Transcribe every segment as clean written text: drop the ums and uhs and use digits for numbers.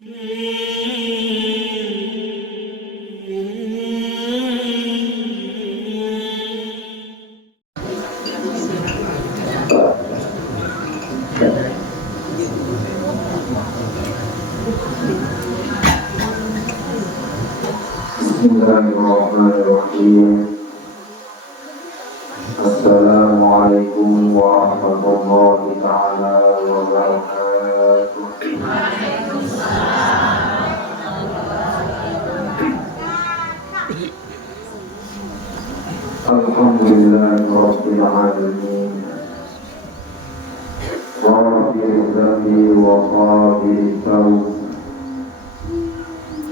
Bismillahirrahmanirrahim. Assalamualaikum warahmatullahi ta'ala wabarakatuh. Alhamdulillahirabbil alamin. Ghafiril dhanbi wa qabilil tawb.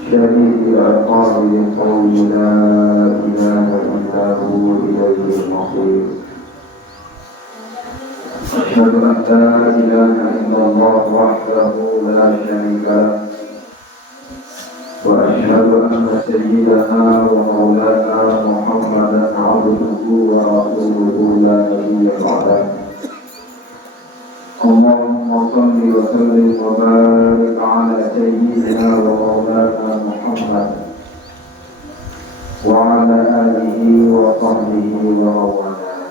شديد العقاب لقوم لا إله إلا هو إليه المصير. أشهد أن لا إله إلا الله وحده لا شريك له، وأشهد أن سيدنا ومولانا محمدا عبده ورسوله لا نبي بعده. اللهم صل وسلم وبارك على سيدنا ومولانا محمد وعلى آله وصحبه ومن والاه.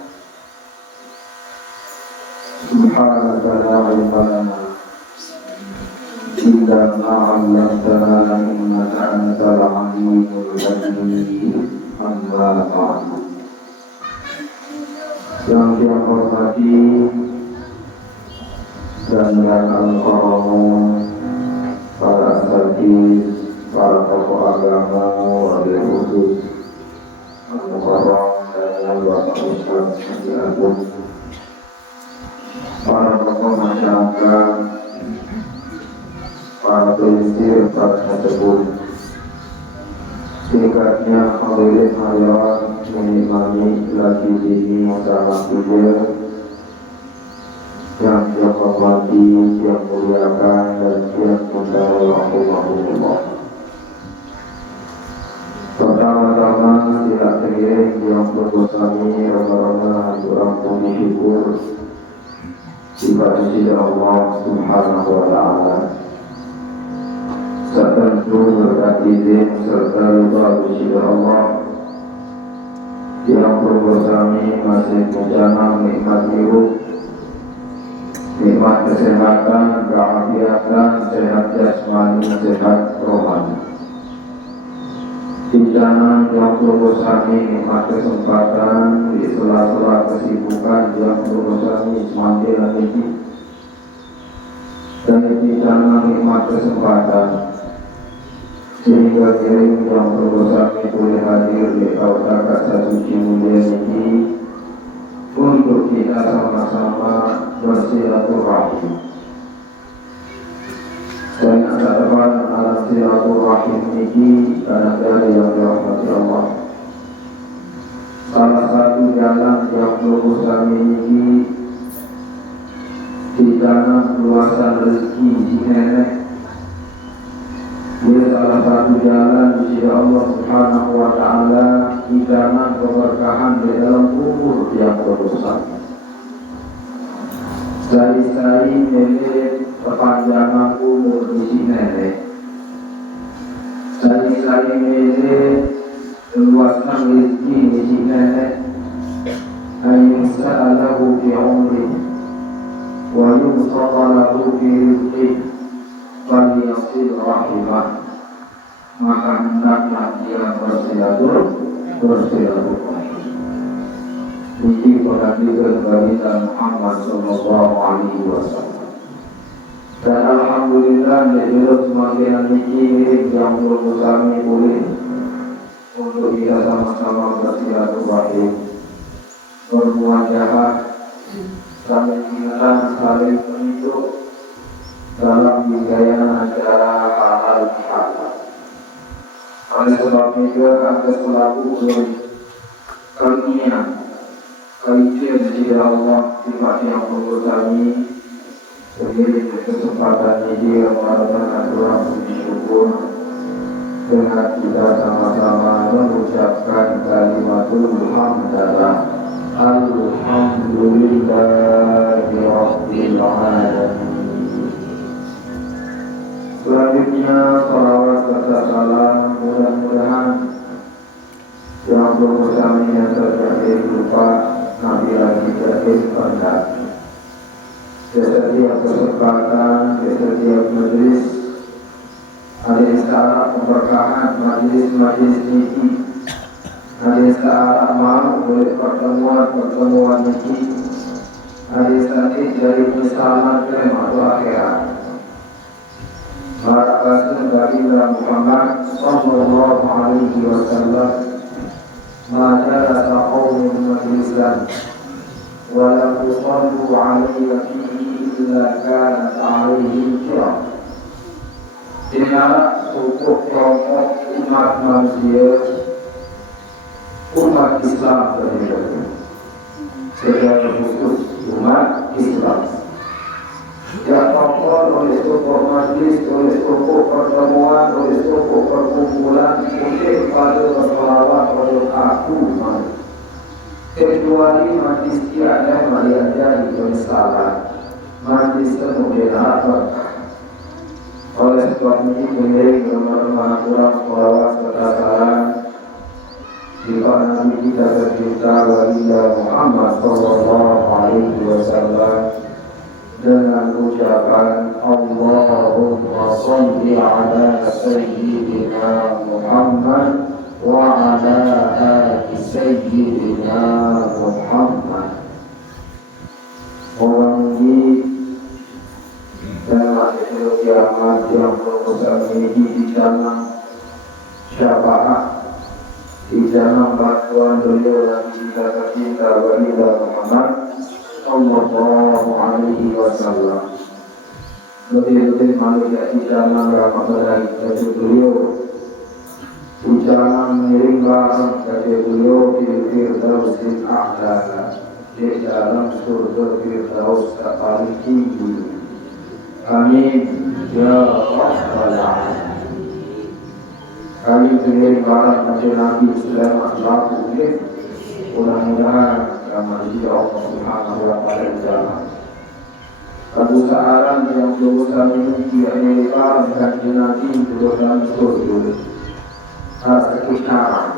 سبحانك لا علم لنا إلا ما علمتنا إنك أنت العليم الحكيم. أما بعد. Yang saya hormati dan yang al-karamun, para asatidz, para tokoh agama, wali khusus, al-mukarram dan bapak ustaz Haji Agung, para tokoh masyarakat, para pelisir, para sesepuh, singkatnya hadirin hadirat mengimani lagi ini sama tujuan yang dia hormati, yang muliakan dan yang mendahului Allah. Pertama-tama sila kering yang berbosani Ramadan haturang puji syukur kepada Allah Subhanahu wa Ta'ala. Setentu berkat izin serta ridha kepada Allah yang berbosani masih menjanam nikmat hidup, nikmat kesehatan, keafiatan, sehat jasmani, sehat rohani. Di sana yang berbosani nikmat kesempatan, di sela-sela kesibukan yang berbosani semakin ini. Dan di sana nikmat kesempatan, sehingga kirim yang berbosani boleh hadir di kautak suci mulia ini untuk kita sama-sama bersilaturahim. Dan katakan alam silaturahim ini karena dari yang dirahmati Allah. Salah satu jalan yang berusaha ini di dalam luasan rezeki di nenek. Dia salah satu jalan di sisi Allah Subhanahu wa Ta'ala di dalam keberkahan di dalam umur yang berusaha. Saya milik perpanjangan umur di sini. Saya milik luasan rezeki di sini. Ayat sa'alahu fi umri wa yusaqalahu fi rizqi wal yasil rahimah. Maka hendaklah dia bersilaturahim. Puji pengabdian baginda Muhammad sallallahu alaihi wasallam. Dan alhamdulillah jadi semakin ini yang berusaha boleh untuk kita sama-sama bersilaturahim, bermuajahah, saling mengenal, saling menunjuk dalam bimbingan acara halal bihalal. Oleh sebab itu akan selaku karunia karunia dari Allah sifat yang berbesar Beri kesempatan ini Ramadan adalah puji syukur dengan kita sama-sama mengucapkan kalimatul hamdalah. Alhamdulillahi Rabbil Alamin. Selanjutnya selanjutnya salawat serta salam mudah-mudahan yang bersama yang terjadi berupa Nabi lagi terakhir pada setiap kesempatan, setiap majlis ada istiara keberkahan majlis-majlis ini, ada istiara mau oleh pertemuan ini, ada istiara dari misalan ke akhirat. Barakatuh dari Muhammad sallallahu alaihi wasallam, maka taqawmu majlisan wa lam yusallu alaihi fihi illa kanat alaihi kiram. Inilah hukum kelompok umat manusia, umat Islam berdiri. Secara khusus umat Islam yang tokoh oleh tokoh majlis, oleh tokoh pertemuan, oleh tokoh perkumpulan mungkin pada berselawat oleh aku kecuali majlis tiada melihatnya di salah majlis kemudian apa oleh sebab ini kemudian bermana kurang selawat serta salam di Nabi kita tercinta baginda Muhammad sallallahu alaihi wasallam dengan ucapan Allahumma sholli ala sayyidina Muhammad wa ala ali sayyidina Muhammad. Orang ini dalam hari kiamat yang berusaha di dalam syafaat, di dalam bantuan beliau yang kita tercinta baginda Muhammad sallallahu alaihi wasallam. Betul-betul manusia di dalam Ramadan dari beliau, ucapan mengiring barang dari beliau di Firdausil A'la, di dalam surga Firdaus paling tinggi. Amin ya rabbal alamin. Kami mengiring barang dari Nabi Sallallahu alaihi wasallam. Mudah-mudahan Alhamdulillah Allah Subhanahu wa ta'ala. Abu Sa'aran yang berusaha memiliki Amerika dan Nabi dalam surga. Satu syarat.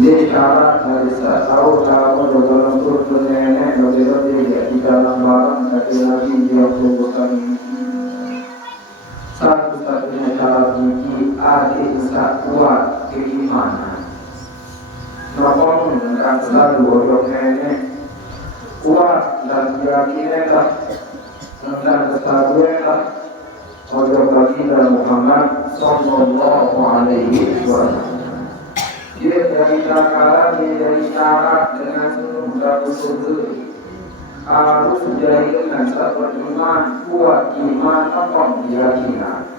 Dia syarat dari tahu dalam surga nenek lebih di dalam barang dari Nabi yang berusaha memiliki. Satu-satunya syarat ini ada kuat keimanan. Namun dengan selalu orang nenek kuat dan keyakinan dan kesatuan orang baginda Muhammad sallallahu alaihi wasallam. Dia dari cara dari cara dengan seluruh surga harus menjadikan satu iman kuat iman tanpa keyakinan.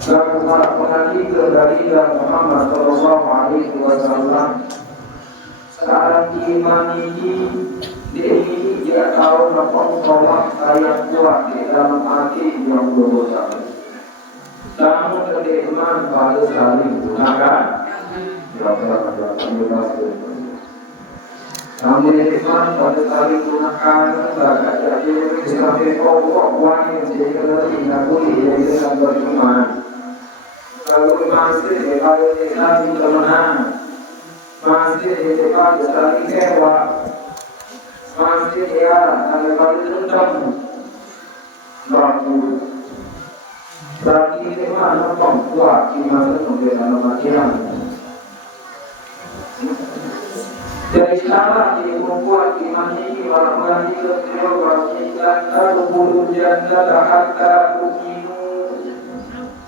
Dan para penghati dari Muhammad sallallahu alaihi wasallam sekarang iman ini dia tahu bahwa saya kuat di dalam hati yang berdosa. Namun ketika iman pada saling gunakan namun iman pada saling gunakan tidak jadi sampai pokok wanita jadi tidak boleh jadi dalam beriman. Kalau masih kalau kita temenan, masih kita saling sewa, masih ya kalau dendam, lalu berarti mana kuat di masa kemudian makian. Dari cara yang membuat iman ini orang-orang itu orang kita tahu janda hatta tu'minu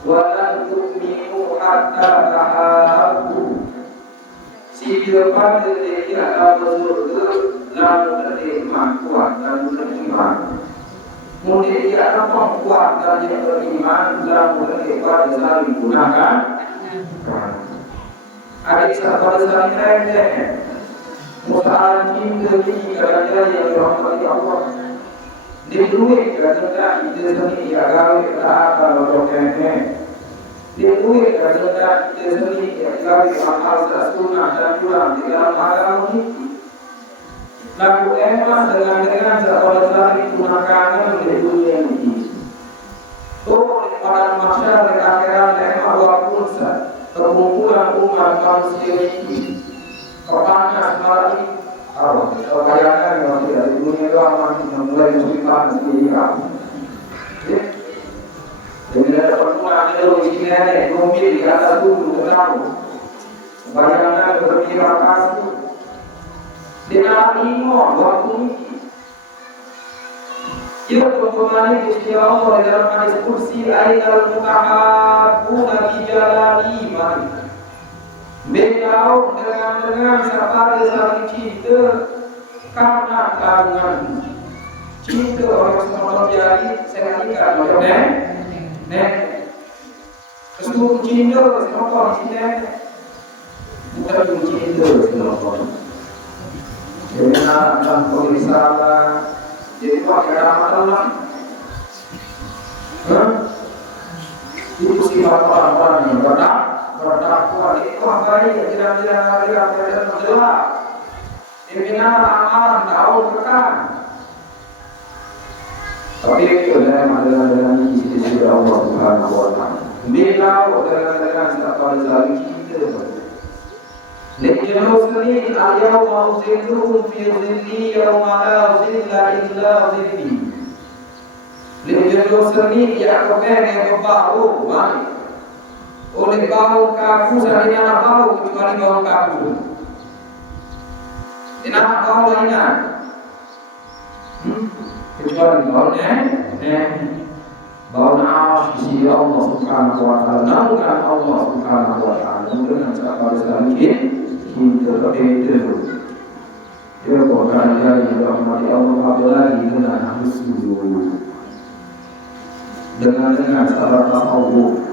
walan tu'minu hatta tahabbu. Si depan dia akan bersurga lalu beriman kuat dan beriman. Kemudian dia akan kuat dan dia beriman lalu beriman saling gunakan. Ada satu saling lain. Musta'alim dari kerajaan yang dirahmati Allah. Di duit kerajaan itu sendiri agama kita kalau kene. Di duit kerajaan itu sendiri agama akal sunnah dan juga di dalam agama ini. Lalu emas dengan sekolah Islam itu makanan di dunia ini. Oh, pada masyarakat dan akhirat yang walaupun perkumpulan umat manusia ini kepanas mari bayangan yang masih dari dunia itu masih mulai musliman di kamu. Jadi ada pertemuan ada logiknya mobil di atas dulu tahu bayangan berpikir kasih dengan lima waktu ini. Ia berkembali di Allah dalam hadis kursi ainal mutahabbuna fi jalali mari. Beliau dengan sabar saling cinta karena kagungan. Cinta orang semua jadi saya nikah macam nek. Kesukaan cinta semua orang cinta bukan cinta semua orang. Dengan akan berusaha jadi pakai amalan, itu sifat orang-orang yang bertakwa itu apa ini? Tidak menjelaskan. Pimpinan amalan tahu tekan. Tapi itu adalah dengan sisi Allah Subhanahu Wa Taala. Beliau dengan siapa saling kita. للمسلمين اليوم أظلهم في ظلي يوم لا ظل إلا ظلي للمسلمين يعقوبين يبقوا oleh bau kaku sehari anak bau kecuali bau kaku anak bau lainnya kecuali bau nafas di Allah Subhanahu Wa Taala namun Allah Subhanahu Wa Taala dengan cara sekali kita berbeda. Dia bukan lagi rahmati Allah apalagi dengan husnul dengan sabar tasawuf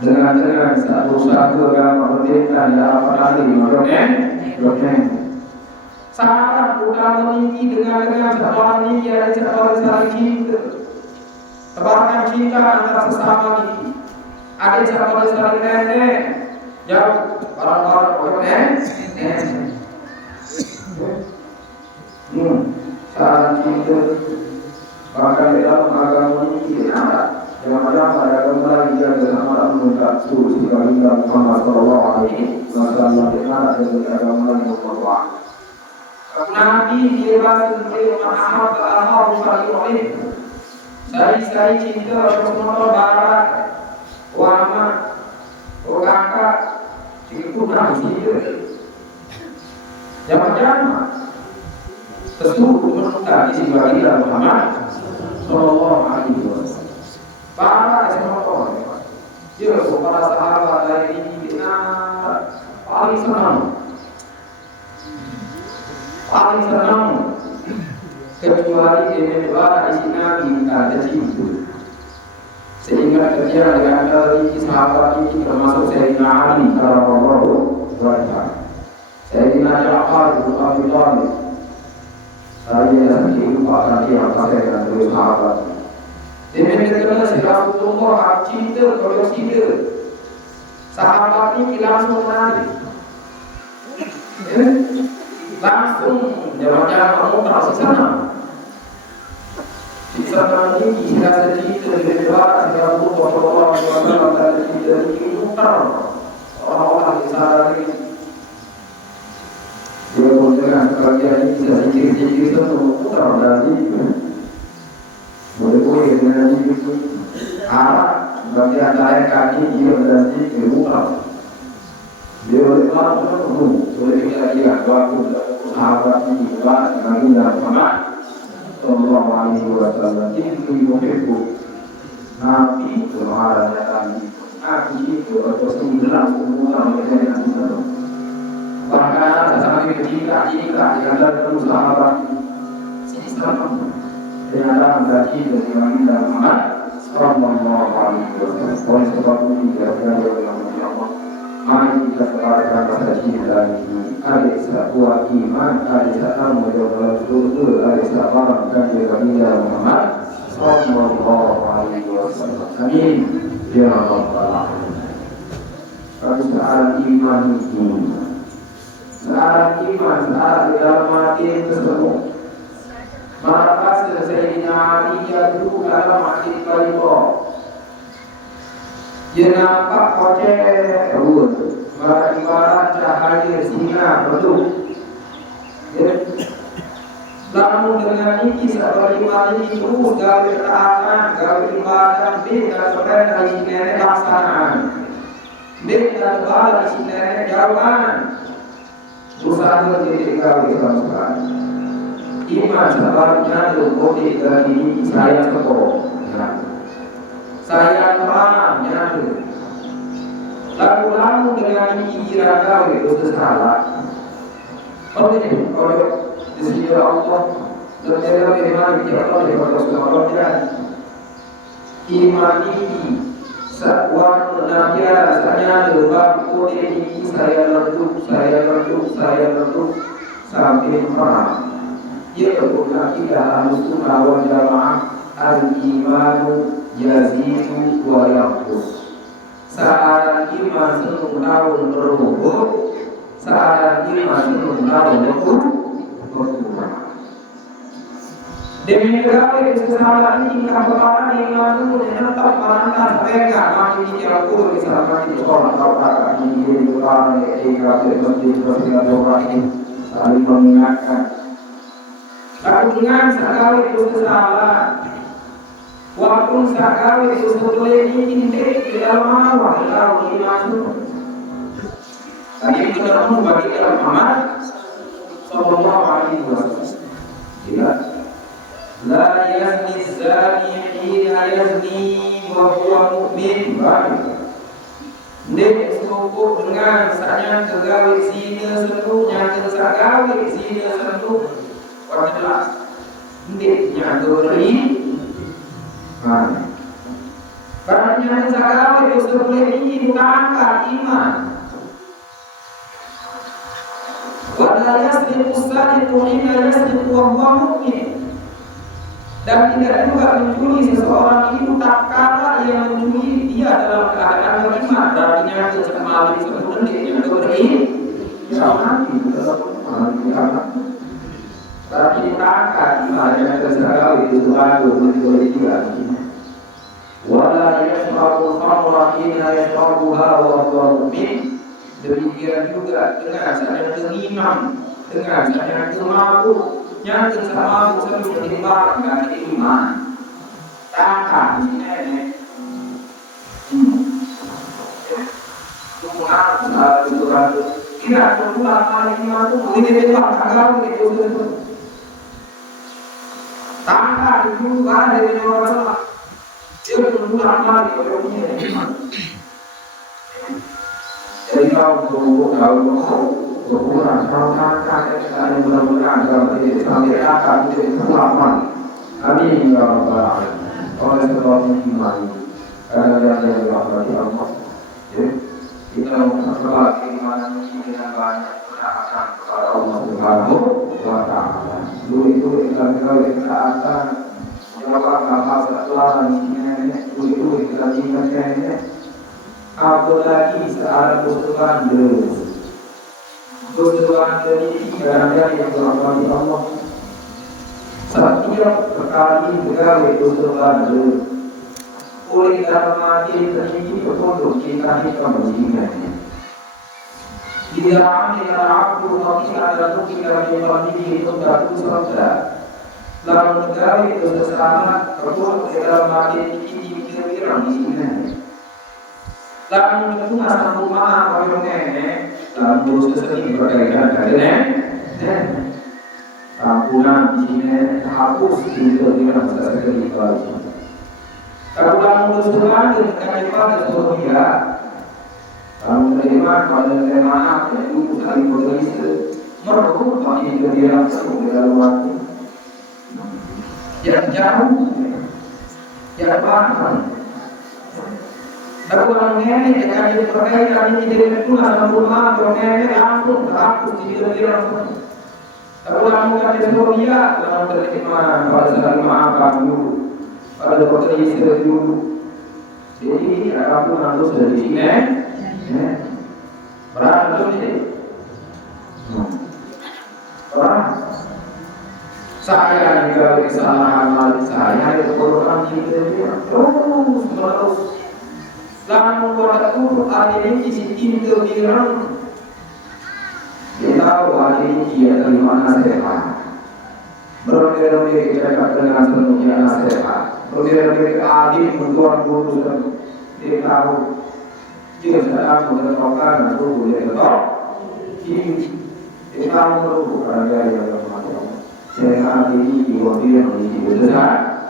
dengan satu agama berbeda yang apa tadi makanya syarat utama ini dengan sabar ini ada sabar saling cinta tebarkan cinta antara sesama ini ada sabar saling nenek jauh orang-orang saat kita bahkan di dalam agama ini tidak ada jangan-jangan ada agama lagi yang bersama menunjuk suruh sekali dalam Muhammad Sallallahu Alaihi Wasallam dengan agama lain berbuat. Nabi dibahas oleh Muhammad Sallallahu Alaihi Wasallam. Saya cinta Rasulullah Barat, Wama, Kakak. Itu berarti jangan-jangan tersebut menentang isi baginda Muhammad Sallallahu Alaihi Wasallam. Para semua dia para sahabat dari dengan paling senang kecuali dia isi Nabi ada cinta. Sehingga ketika dengan dari sahabat ini termasuk Sayyidina Ali radhiyallahu anhu, Sayyidina Ja'far bin Abi Thalib, saya nanti lupa nanti apa saya dengan dua sahabat. Demikianlah Rasulullah cinta kalau cinta sahabat ini langsung nanti, langsung jangan kamu terasa senang. Sama ini kita sedih terlibat dengan Allah Subhanahu Wa Taala dari mutar orang-orang di sana ini. Dia pun dengan kerajaan ini tidak sedikit mutar dari boleh dengan itu arah bagi antara kaki dia berarti mutar. Dia boleh boleh kita waktu sahabat ini bagi Muhammad Sallallahu Alaihi Wasallam itu ibu Nabi berharapnya kami Nabi itu atau sembilan umur yang kita bahkan sampai ketika ini ada terus sahabat Islam dengan berarti dari baginda Muhammad Sallallahu Alaihi Wasallam. Oleh sebab itu kita Allah mari kita sebarkan rasa cinta ini. Ada sebuah iman, ada satu dalam surga, ada sebuah kaki baginda Muhammad Sallallahu Alaihi Wasallam. Amin. Ya Rabbal Alamin. Seorang iman itu, seorang iman, seorang dalam hati tersebut. Maka Sayyidina Ali itu dalam hati beliau Dia nampak kocek, ibarat cahaya sinar redup. Ya. Namun dengan ini sebagai iman ini terus gawe ketaatan, gawe ibadah, beda sampai dari sini laksanaan, beda dari sini jawaban. Usaha jadi gawe sama. Iman sebaliknya kode dari saya teko. Saya terangnya lalu dengan ini kira gawe itu salah. Oleh di sini Allah dan dalam iman kita Allah yang berdoa iman ini sebuah nabiya saya berbab kode ini saya lentuk sampai perang. Ia berguna kita harus melawan jamaah al-imanu yazidu wa yanqus. Saat iman senung tahun berhubung, saat iman senung tahun berkurang. Demikian kesalahan ini kebenaran iman itu tetap menantang mereka masih di Al-Qur'an misalnya di sekolah atau kakak di sekolah di masjid saling mengingatkan. Lalu dengan sekali itu kesalahan, walaupun sekali itu sebetulnya ini tidak mau kalau iman itu. Tadi kita membagi Muhammad Sallallahu Alaihi Wasallam. Tidak. La yazni zani hina yazni wa huwa mu'min. Nek sungguh dengan sanya kegawe zina seluruhnya kesagawe zina seluruh orang jelas. Nek nyadori karena kesagawe seluruh ini bukan iman. Wala yasriqu sariqu hina yasriqu wa huwa mu'min. Dan tidak juga mencuri seseorang itu tak kala yang mencuri dia dalam keadaan beriman. Artinya semalam sebelum dia beri mati tapi tak iman yang tersegala itu selalu mencuri dia. Wala yashrabu khamra hina yashrabuha wa huwa mu'min. Demikian juga dengan saya beriman, dengan saya mampu yang bersama selalu beriman dengan iman. Takkan ini Tuhan kira Tuhan kali iman itu tidak agama itu takkan juga dari orang dia Tuhan kali iman. Jadi kalau berkurang kakak yang mudah-mudahan dalam diri sampai akan menjadi selamat. Amin ya rabbal alamin. Oleh sebab iman karena yang dirahmati Allah. Kita memperoleh keimanan dengan banyak ketaatan kepada Allah Subhanahu wa taala. Itu kita akan menjalankan hal-hal itu kita ingatkan apalagi saat berdoa dari ibadah yang dirahmati Allah. Setiap kali bergawe berdoa oleh dalam terjadi petunjuk kita kemungkinannya. Tidak ada aku tapi ada tuh kita menjadi itu tak usah. Lalu bergawe bersama betul dalam ini kira-kira di sini. Lalu itu masa rumah kalau nenek lalu sesuatu berkaitan dengan ampunan di sini hapus itu tidak bisa sekali baru. Kalau lalu sesuatu dengan ibadah dia, lalu terima pada tema itu kali berisi merukuk bagi dia langsung dalam waktu yang jauh, yang paham. Tapi orang nenek yang berkaitan ini tidak pulang rumah, orang nenek langsung takut tidak langsung. Tapi orang muda di Surabaya, orang terima pada saat maafkan dulu, pada waktu istirahat dulu. Jadi ini apapun harus dari sini, berat ini. Orang saya juga kesalahan saya itu orang kita terus. Lamun wala tu alini isi pintu dirang. Kita alini dia dari mana sehat. Berbeda-beda kita dengan sepenuhnya sehat. Berbeda-beda adik bertuan guru dan dia tahu. Jika sedang menentukan itu boleh tetap. Kita tahu bukan dia yang bermakna. Sehat ini diwakili menjadi besar.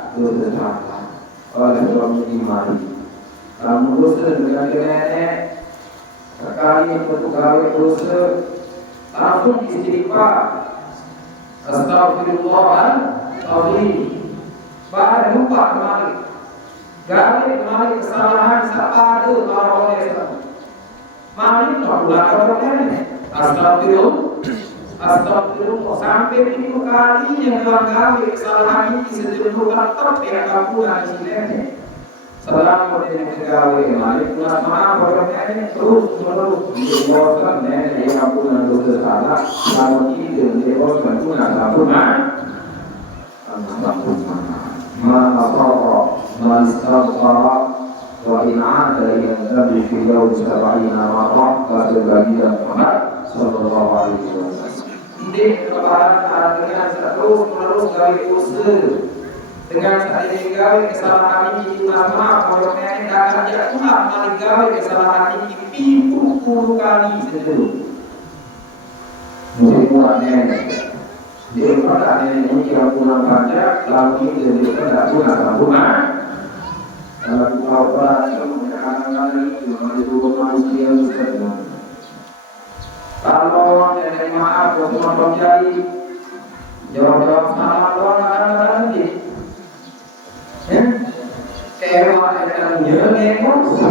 Oleh suami imani. Kamu dosa dengan nenek sekali bertukar dosa langsung istighfar astagfirullahaladzim baru lupa kembali gari kembali kesalahan saat ada kalau mari melakukan nenek astagfirullah sampai 5 kali yang kali kesalahan ini disebutkan tetap yang kampungan di nenek. Setelah kemudian digawe mari pulang maaf orangnya terus menerus dibosan nenek yang ampunan dosa salah kalau ini dibosan pun ampunan man istaghfara wa in 'ada yantabi fi yawm 70 marrah qad bagian Muhammad sallallahu alaihi wasallam. Ini kebahagiaan dengan terus menerus gawe usaha dengan saya gawe kesalahan ini lama kalau nenek akan dia ulang kali gawe kesalahan ini 50 kali sebelum mungkin buat nenek dia pada nenek ini kira pulang pajak lalu ini dia tidak pulang kalau kau pada anak-anak itu menjadi manusia semua kalau nenek maaf waktu nonton jadi jawab sama doang kadang-kadang nanti Ewa yang nyelengkut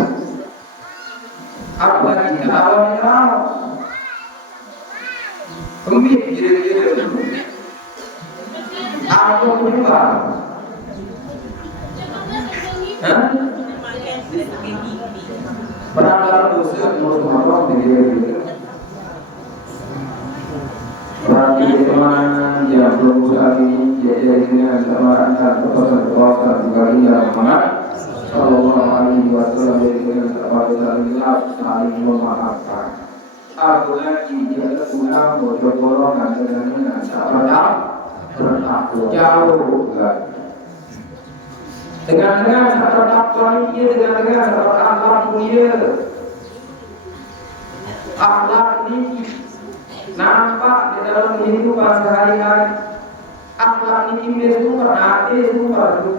apa kita awalnya tahu kemit jadi aku lupa berangkat dosa menurut Allah diri berarti teman yang belum saat ini jadi dengan sama akan berpesan kali Muhammad sallallahu alaihi wasallam dengan saling memaafkan. Aku lagi dia guna bodoh-bodohan dengan sahabat bertakwa jauh dengan sahabat takwa ini dengan sahabat akhlak mulia akhlak ini nampak di dalam kehidupan sehari-hari. Akhlak ini itu berarti itu baru.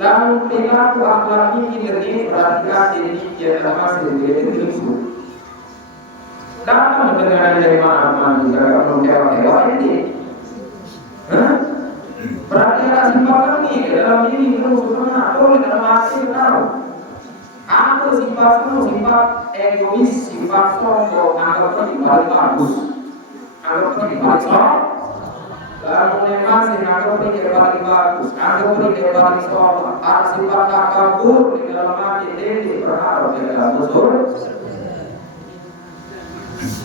Lalu perilaku akhlak ini lebih perhatikan diri dia masih lebih tinggi. Datang dengan dari mana juga kamu kecewa ini. Perhatikan sifat ini dalam diri terus mana? Boleh dalam hati tahu. Aku sifat egois, sifat sombong, anggap ini paling bagus. Anggap ini paling sombong. Lalu memang anggap ini paling bagus. Anggap ini paling sombong. Sifat takabur di dalam hati ini berharap di dalam usul.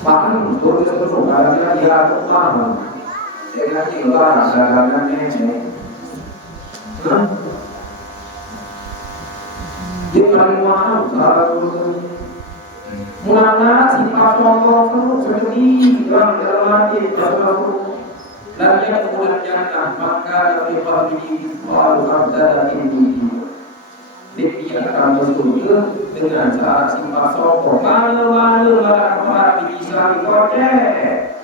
Paham betul itu karena dia paham. Dengan ikhlas dalam ini. Dia paling mahal sahabat dulu. Mulanya sifat sombong terus sedih dalam hati terlalu. Lalu yang kemudian jangan maka dari pagi lalu abda ini dia akan bersumpah dengan cara sifat sombong. Malu bisa dikocek.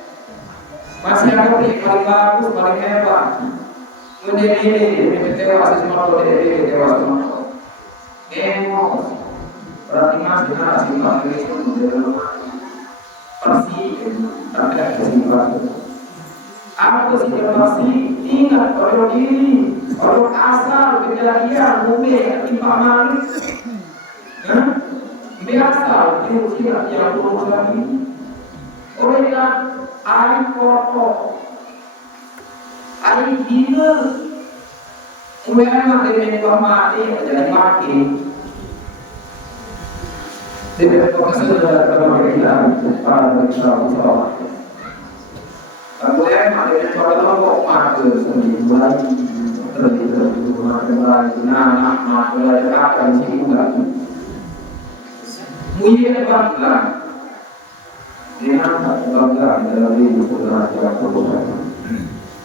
Masih ada yang paling bagus, paling hebat. Kemudian ini tewas semua tewas semua. Emosi berarti masih ada sifat itu pasti ada sifat. Aku pasti ingat kalau diri, kalau asal kejadian mungkin timpa malu. Biasa itu yang berusaha ini. Olehlah air kotor, air hina. Kemudian dari mati jadi mati. Tidak berkesan dalam kehidupan para manusia. Kemudian ada contoh kok mati sendiri terlihat akan sih enggak. Mulia bangga dengan bangga dalam diri saudara yang berdosa.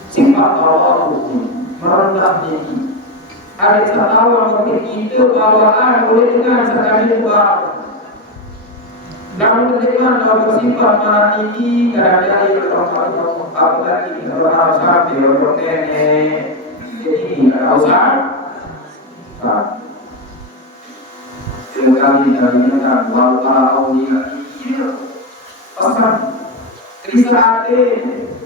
Sifat Allah itu merendah diri. Ada satu orang kita bawaan boleh dengan sekali dua. Namun dengan kalau sifat marah tinggi kadang-kadang ia berkata apa lagi kalau harus sampai orangnya jadi harus sekali kalinya walau awliya pesan risale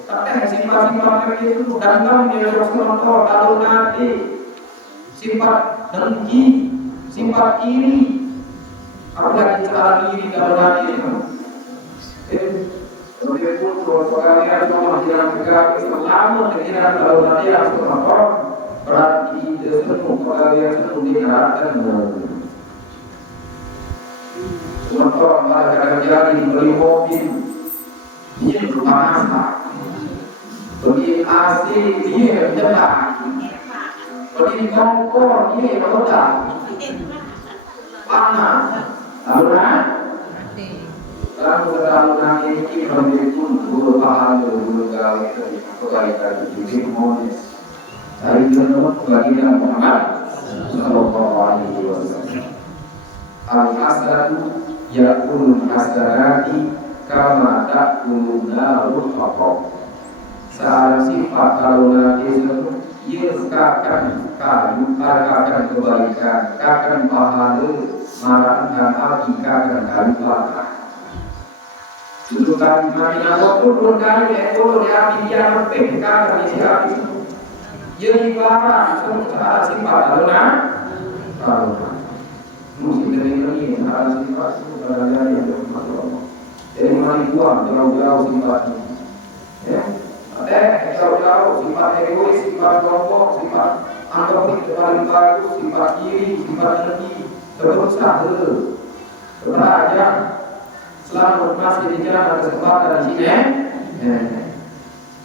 tapi sifat-sifat itu dalam dia Rasulullah kalau nanti sifat dengki, sifat iri apalagi cara iri kalau nanti Walaupun kalau kalian semua dalam negara Islam, dengan kalau nanti harus menonton berarti semua kalian semua diharapkan menonton mereka jadi beli mobil, dia bermasa, beli AC dia berjalan, beli kompor dia berjalan, panas, tahunan. Kalau nanti kita pun guru paham guru gawe kebaikan itu monis. Dari dalam baginda Muhammad Sallallahu Alaihi Wasallam. Al-Hasan yakul hasanati kama takul narul haqq. Saat sifat kalau nanti ia akan akan kebaikan, akan pahala, marahkan api akan kali pahala. Dulu kali makin apapun dulu kali ekor dia biar pengkar di siapa jadi barang semua sifat kalau mesti dari ini ada sifat ada yang masuk jadi mana buang jauh-jauh sifat ya ada jauh-jauh sifat egois sifat kelompok sifat anggap itu paling bagus sifat kiri sifat negeri terus satu beraja selalu masih di jalan kesempatan di sini.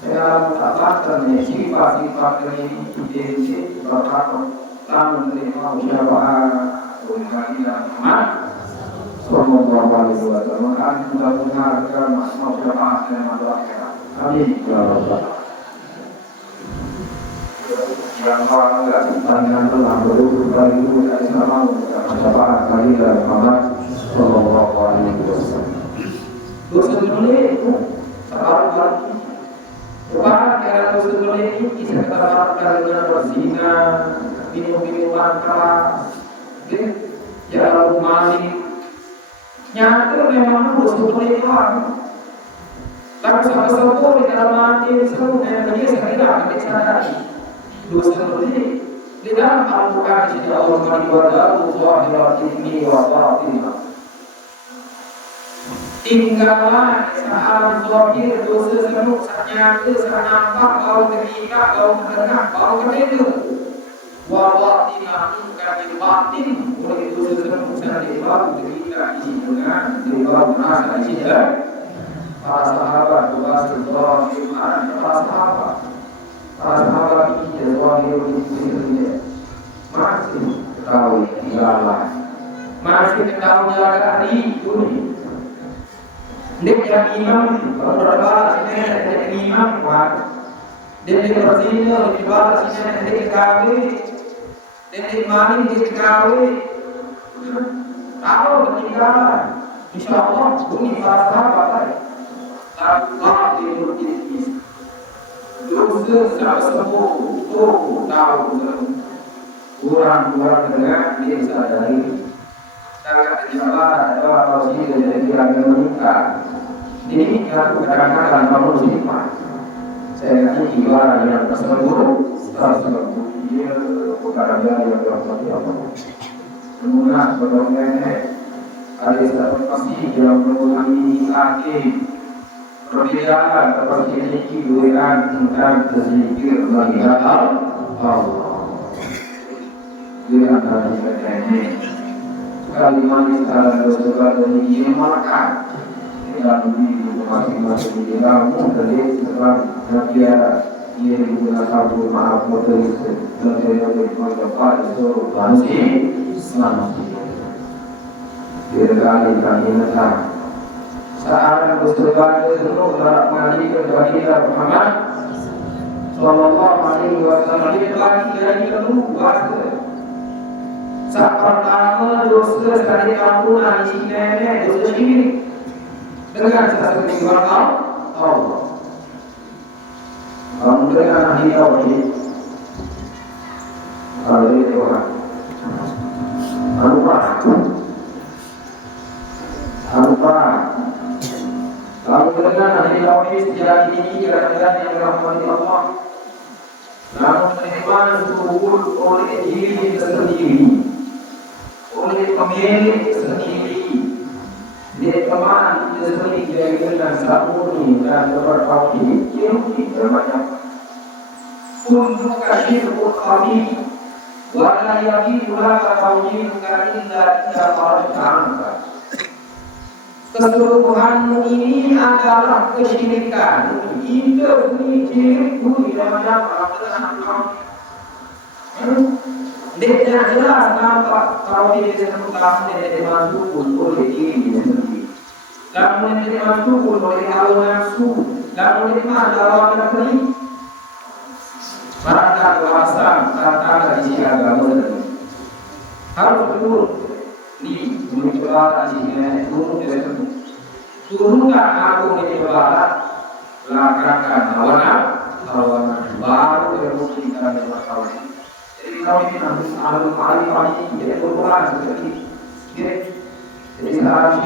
Saya katakan sifat-sifat ini identik berkata lamun menerima ucapan Rasulullah Muhammad Sallallahu Alaihi Wasallam. Maka mudah-mudahan mau ucapan dan mendoakan. Amin. Ya Rabbal. Yang orang tidak tanya tentang berubah itu dari sama ucapan kali dan Muhammad Sallallahu Alaihi Wasallam. Dosa dunia itu sekarang lagi. Bukan karena dosa dunia ini bisa terapkan dengan berzina, minum-minuman keras, jalan maling. Nyata memang dosa dunia itu. Tapi sama-sama di dalam hati semua yang dia sekali akan disadari. Dosa dunia di dalam Al-Quran di Allah Subhanahu wa taala ini wa batinah. Tinggallah saat zahir dosa semua nyata nampak bau terlihat bau terdengar bau terdengar wabatinah bukan batin oleh dosa semua dari bau terlihat di dengan di bau rasa cinta para sahabat Rasulullah para sahabat ini zahir ini masih tahu tinggallah masih tahu jaga di dunia. Dia yang imam berdoa sini ada imam kuat. Dia berzina berdoa sini ada kawin. Dia maning di kawin. Tahu ketinggalan. Insyaallah bunyi para sahabat. Allah diurus. Dosa semua tahu. Kurang dengan dia sadari. Sangat disalah doa Rasul dari kira-kira menikah. Ini kadang-kadang kalau sifat saya kasih tiga yang tersebut dia perkara yang seperti apa kemudian sebetulnya ada satu pasti yang mengalami akhir perbedaan seperti ini dengan tentang terzikir bagi Allah di antara ini kalimat secara dosa dari dia melekat dalam diri masing-masing di dalam dari setelah dia digunakan satu maaf motoris dan dia mendapat seluruh manusia selamat Sekali kami datang. Saat bersebar seluruh para pengaji kepada Muhammad Sallallahu Alaihi Wasallam ini lagi dari kedua. Saat pertama dosa dari ampunan si nenek dosa syirik dengan satu firman Allah. Kamu dengan ahli tauhid. Kalau itu Tuhan. Kamu dengan ahli tauhid sejak ini kadang-kadang yang dirahmati Allah. Namun beriman turun oleh diri sendiri, oleh pemilik sendiri, dia teman sendiri dengan sabuni dan bertauhid yang banyak. Untuk kasih kami, wala yaqinulah tauhidka illa tidak farja'anka. Keseluruhanmu ini adalah kesyirikan. Itu syirik di dalam apa? Dia jelas nampak tauhid itu tentang tidak dimasuk oleh diri sendiri. Namun tidak dimasuk oleh hawa nafsu. Namun tidak lawan nafsu. Maka kuasa kata di agama harus betul di mencoba hasilnya turunkan aku di barat lakukan hawa baru terbuktikan dengan tauhid. Jadi tauhid harus alif jadi Quran seperti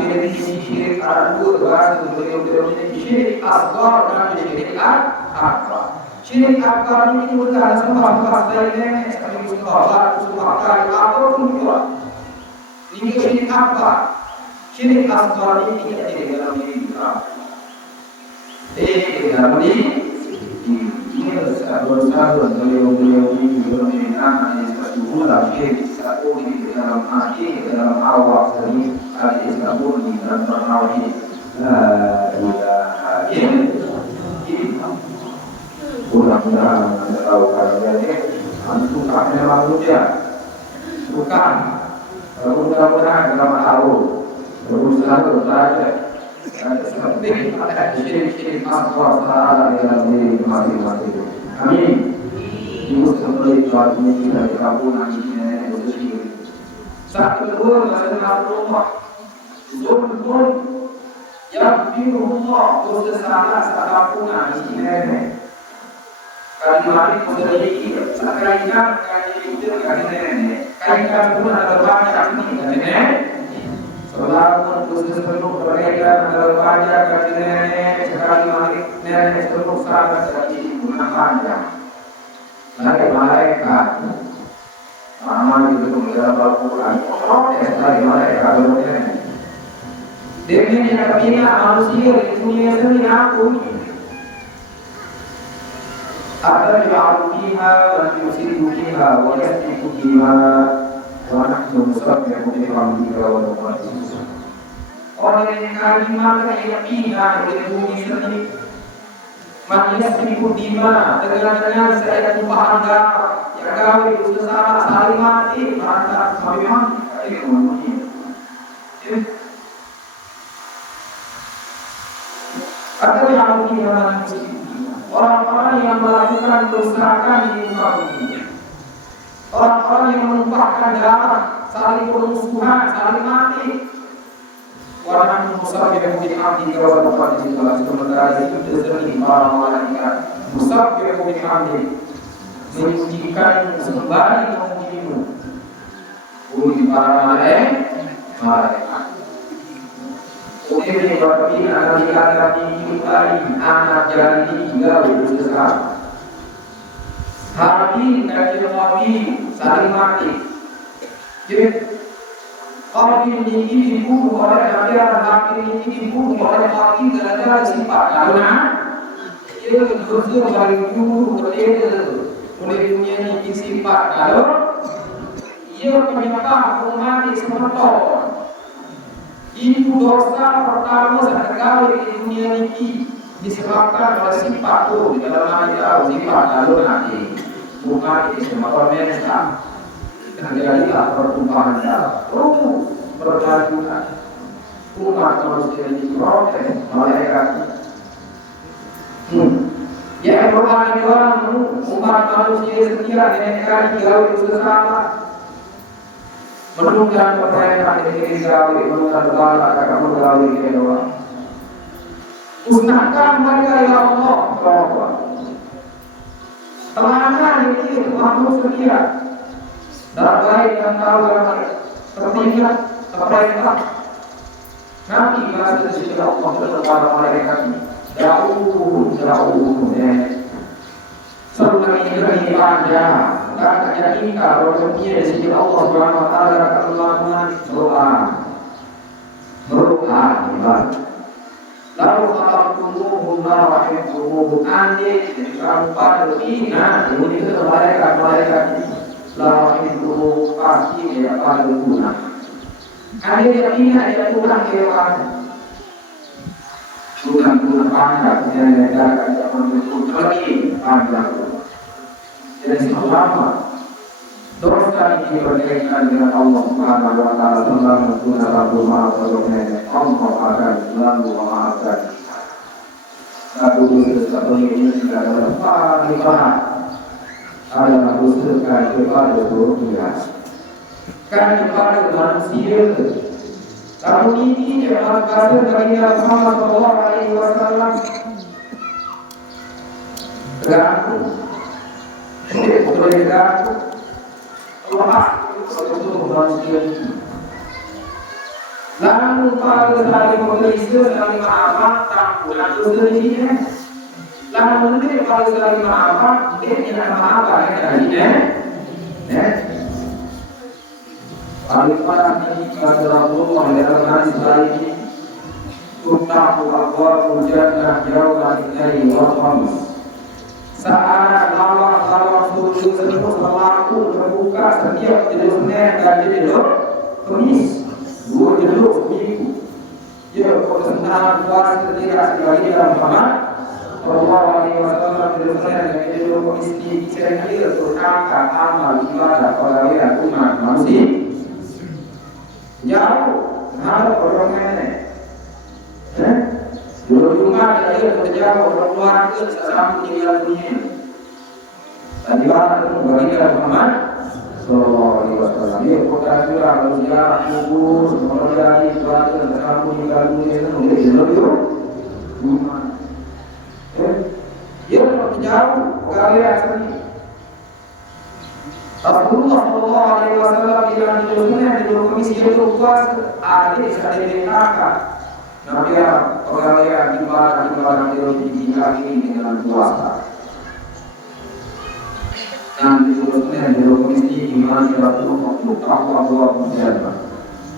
jadi syirik ada dua bahasa beliau syirik asghar dan syirik akbar. Syirik akbar ini bukan sembah dari nenek seperti sembah apapun juga. Ini syirik akbar. Syirik asghar ini tidak di dalam diri kita. Dalam diri ini bersatu beliau ini berminat seperti ulah syirik satu di dalam hati dalam awal dari hati satu di dalam tauhid. Mudah-mudahan Anda tahu caranya antum pakai manusia bukan mudah-mudahan dalam tahu berusaha saja seperti syirik asghar salah dalam diri masing-masing. Amin. Ibu seperti suatu ini dari kampungan ini itu syirik. Satu kedua adalah Allah. Betul yang firman dosa salah kampungan ini. Kali-kali memiliki kaitan kaitan pun adalah banyak nenek. Selalu sepenuh kaitan adalah banyak nenek. Sekali-kali nenek sepenuh sangat jadi banyak. Dari mereka, mama juga mengira Al-Quran. Dari mereka bernenek. Demi yang manusia di dunia ini aku. أَتَجْعَلُ فِيهَا مَنْ يُفْسِدُ فِيهَا وَيَسْفِكُ الدِّمَاءَ وَنَحْنُ نُسَبِّحُ بِحَمْدِكَ وَنُقَدِّسُ لَكَ. Oleh kalimat keyakinan oleh bumi sendiri, man yasfiku dima dengan saya tumpahan darah yang kau itu salah saling mati maka memang itu atau yang mana orang-orang yang melakukan kerusakan di muka bumi, orang-orang yang menumpahkan darah, saling bermusuhan, saling mati. Warna musabbihu bihamdika wa nuqaddisu lak. Sementara itu sering para malaikat musabbihu bihamdika menyucikan sembari memujimu. Puji para malaikat. Ini berarti anak dikatakan dicintai anak jadi tiga besar. Hati dan hati saling mati. Jadi hati ini dibunuh oleh hati ini dibunuh oleh hati gara-gara sifat karena ia berdosa dari dulu oleh dunia ini sifat kalau ia menyembah mati semeton. Itu dosa pertama sekali di dunia ini disebabkan oleh sifat itu di dalam ayat sifat lalu nanti bukan semua mereka terjadi pertumpahan darah, berkelanjutan. umat manusia ini protes malaikat. Ya Tuhan umat manusia setia dengan kali gawe bersama menunggang pertanyaan dari gawe menunggang bala kamu gawe kedua. Usnahkan mereka ya Allah, bahwa telah ini makhluk setia dan baik yang tahu yang tertinggal terperintah. Nanti bahasa sisi Allah kepada malaikat jauh ya. Sebelum ini aja, kata jadi kalau setia sisi Allah Subhanahu Wa Taala akan melakukan doa. Lalu kalau tunggu rahimahullah ande kamu pada ina ini itu malaikat rahimahullah pasti dia pada guna. Ande yang ina dia Tuhan hewan bukan panjang yang ada zaman itu lagi panjang. Jadi selama dosa ini berkaitan dengan Allah Subhanahu Wa Taala tentang menggunakan rumah atau nenek Allah akan selalu memaafkan. Satu ini tidak ada paling berat adalah usaha kepada Tuhan. Kan kepada manusia. Kamu ini yang kasih dari Muhammad Sallallahu Alaihi Wasallam. Geraku, boleh geraku. Allah untuk manusia. Lalu pada saling berisa saling maafkan tak pulang dosa ini. Lalu nanti pada saling maafkan dia tidak maafkan lagi. Paling pada ini pada Allah dalam hadis lain Tuttahu abwabul jannah yawma al-qiyamah wal khamis. Saat lawan suruh seluruh pelaku terbuka setiap jenisnya dan jenis Kemis dua jenis minggu. Ya persentangan puasa tidak sekali dalam Muhammad Sallallahu Alaihi Wasallam jenisnya dan jenis Kemis ini kira-kira terangkat amal ibadah pada umat manusia. Jauh, ada orangnya. Dulu rumah dia berjauh orang keluarga sesama tinggal dunia. Tadi baru bagi Muhammad Sallallahu Alaihi Wasallam. Dia kota curang berziarah kubur, menjadi keluarga sesama tinggal dunia itu menjadi dulu rumah. Dia berjauh pegawai asli. Rasulullah Sallallahu Alaihi Wasallam bilang di dalam komisi itu puas ada di neraka. Nabi pegawai di barang di kaki dengan puasa. Nanti sebetulnya di komisi di mana Rasulullah Allah berjalan.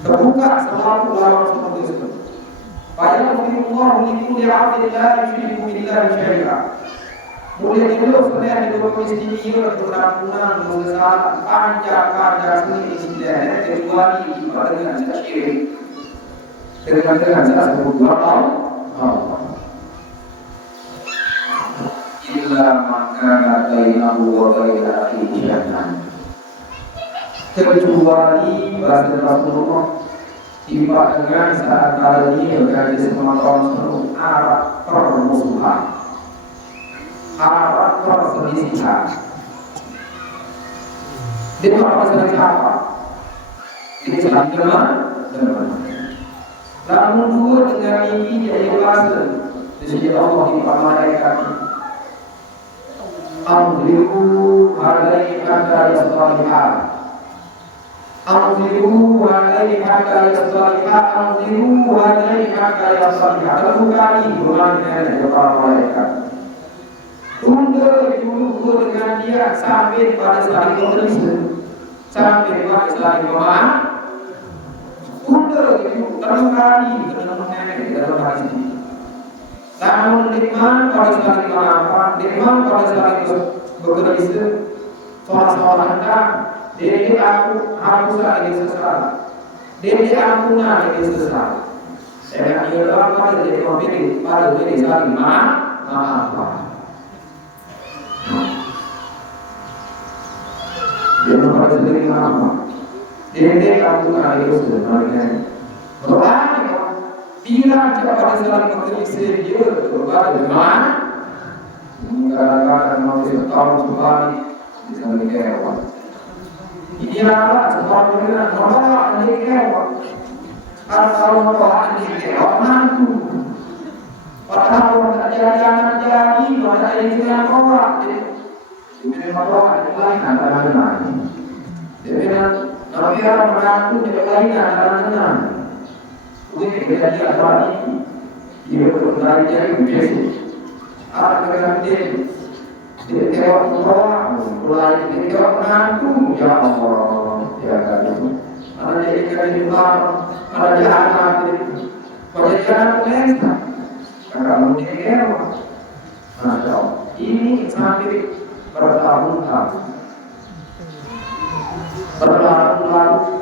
Terbuka selalu lawan seperti itu. Fayaqulullah li kulli 'abdin la yushriku billahi syai'a. Mulai dulu sebenarnya di komisi ini berkelanjutan mengesahkan panjang seni istilahnya kecuali ibadah dengan syirik. Dengan jelas berdua Allah. Illa maka bainahu wa baina akhihi jannah. Kecuali bahasa Rasulullah tiba dengan saat kali ini berada di semua arah permusuhan. Arah perselisihan. Dia perselisihan apa? Dia sedang demam. Namun dua dengan mimpi dia dewasa di sisi Allah di malaikat. Amziru alaihi hatta yastalihah. Amziru alaihi hatta yastalihah. Amziru alaihi hatta yastalihah. Satu kali bermakna para malaikat. Tunda dulu dengan dia sampai pada saling berselisih, sampai pada saling memaaf. Tunda itu terlalu kali dengan mengenai dalam hadis ini. Namun nikmat pada saling memaaf, nikmat pada saling berselisih. Soal-soal anda, jadi aku saat ini sesat. Jadi aku nak ini sesat. Saya kira apa jadi pemilik pada diri saling maaf. Dia merasa sendiri apa? Dia kamu ada itu sebenarnya. Berani Bila pada dalam kondisi dia berubah dengan kadang-kadang masih tahun sekali bisa dikewat. Ini adalah sebuah pilihan menolak dan dikewat. Kalau menolak dan dikewat nanti. Padahal tidak jadi maka ini yang menolak. Jadi menolak itu lain antara benar. Jadi Nabi Allah mengaku tidak lain antara benar. Ini kejadian apa ini? Dia berlari dari biasa. Apa kejadian? Dia tewak menolak, berlari tewak menantu. Ya Allah, ya Allah. Ada jadi kejadian, ada jahat itu. Kejadian apa? Kalau dia tewak, masya Allah. Ini sampai bertahun-tahun. Bertahun-tahun.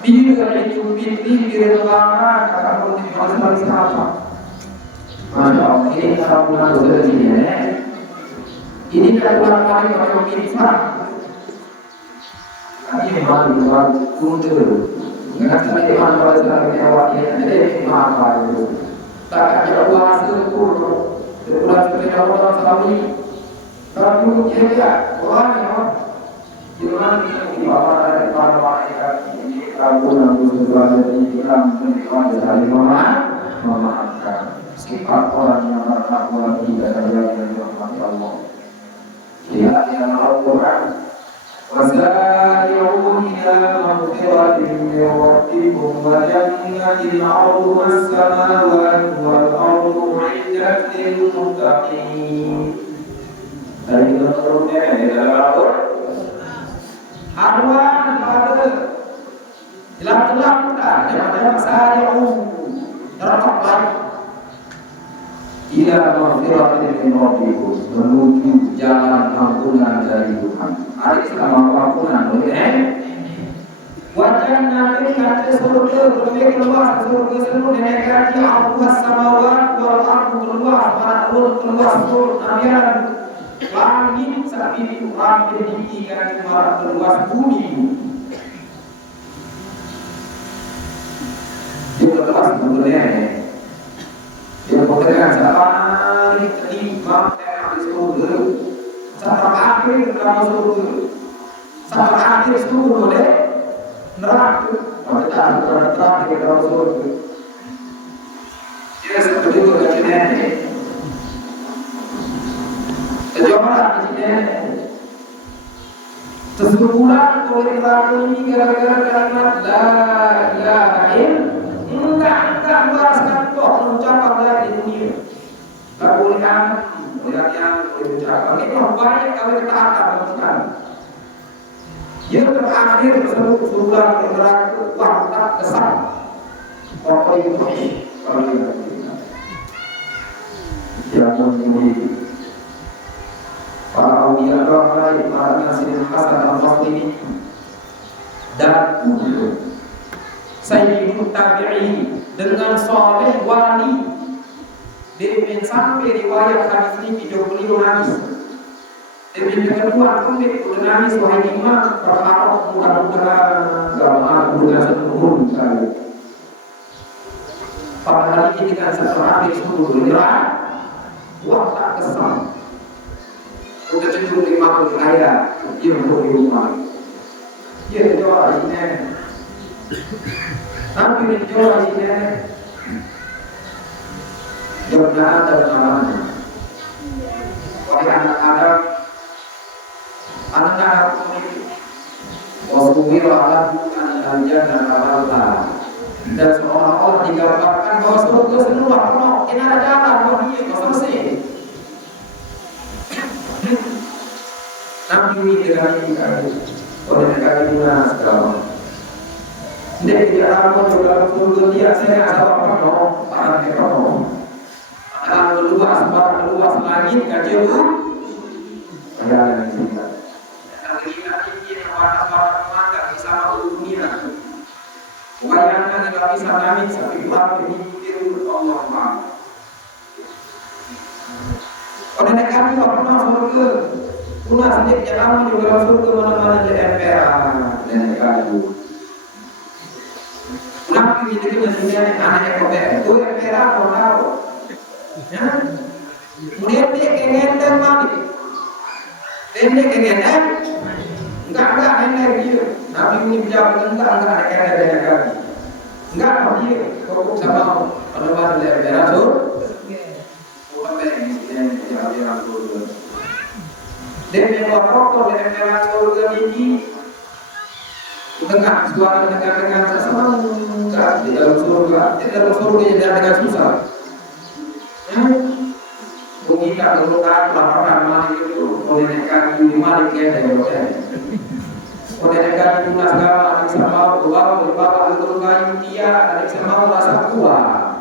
Bila itu pilih lama akan menjadi masalah. Masya Allah, ini kalau pulang begini, ini kalau pulang lagi kalau kita, ini memang buat muncul. Enggak seperti mana kalau awalnya ada apa itu. Tak ada uang sepuluh, seperti orang sekali. Kalau kita orang Jangan di bawah dari para malaikat ini kamu yang berada di dalam menikmati dari memaafkan sifat orang yang bertakwa tidak ada yang dirahmati Allah. Lihat yang Al-Quran. وَسَارِعُوا إِلَى مَغْفِرَةٍ مِّن رَّبِّكُمْ وَجَنَّةٍ عَرْضُهَا السَّمَاوَاتُ وَالْأَرْضُ أُعِدَّتْ لِلْمُتَّقِينَ. Dari turunnya dalam Al-Quran. Arwah pada jelas-jelas kita yang saya terpakai ila maghfiratin min rabbikum menuju jalan ampunan dari Tuhan. Ada selama ampunan wajan nanti kata surga lebih luas surga seluruh negara Allah samawat wal ardu luas luas amiran langit saat ini orang berdiri malah luas bumi. Itu luas sebenarnya. Dia bekerja sampai terima dari surga. Sampai akhir dalam surga. Sampai akhir surga boleh neraka. Pada terakhir dalam surga. Dia seperti itu kerjanya. Jawablah di sini. Sesungguhnya kalau ini gara-gara kalimat la ilaha illallah enggak meraskan kok mengucapkan dari dunia. Tak boleh yang diucapkan. Ini banyak kali kita akan lakukan. Yang terakhir sebulan neraka waktu kesan. Pokok itu kalau kita jangan ini. Para awliya Allah, para nasirin Hasan al-Basri dan Sayyidul Tabi'in dengan soleh wali dia sampai riwayat hadis ini video beliau nangis. Dia kedua kulit udah nangis wahai imam berharap mudah-mudahan gak mudah seluruh kali. Padahal ini kan setelah disuruh bergerak, wah tak kesal. Untuk cenderung lima puluh kaya, dia untuk di rumah. Dia jual ini, tapi dia jual ini. Jumlah ada namanya. Oleh anak-anak ini, wasbir ala bukan dan awallah. Dan seolah-olah digambarkan bahwa surga semua, ini ada jalan, bahwa dia selesai. Nabi ini dengan ini oleh kali lunas kalau dia tidak akan juga betul dia saya ada apa no para ekonom akan luas langit kacau ada yang kita nanti ini warna mata bisa dunia wayangnya tidak bisa kami sampai mati di Allah oleh kami pernah surga Una sejak jalan juga langsung ke mana-mana di emperan dan kayu. Nabi itu maksudnya anak ekor itu yang merah tahu. Ya. Kemudian dia kengenten mati. Dia kengenten. Enggak enak dia. Nabi ini menjawab enggak enak lagi. Enggak dia kok sama kalau baru merah tuh. Apa yang dia lakukan? Dia membawa rokok dengan merah surga ini. Dengar suara dengar sama enggak di dalam surga yang dengan susah. Mungkin kalau laporan malik itu menekan di malik ya dari hotel. Menekan di agama sama bawa kayu dia ada sama rasa kuat.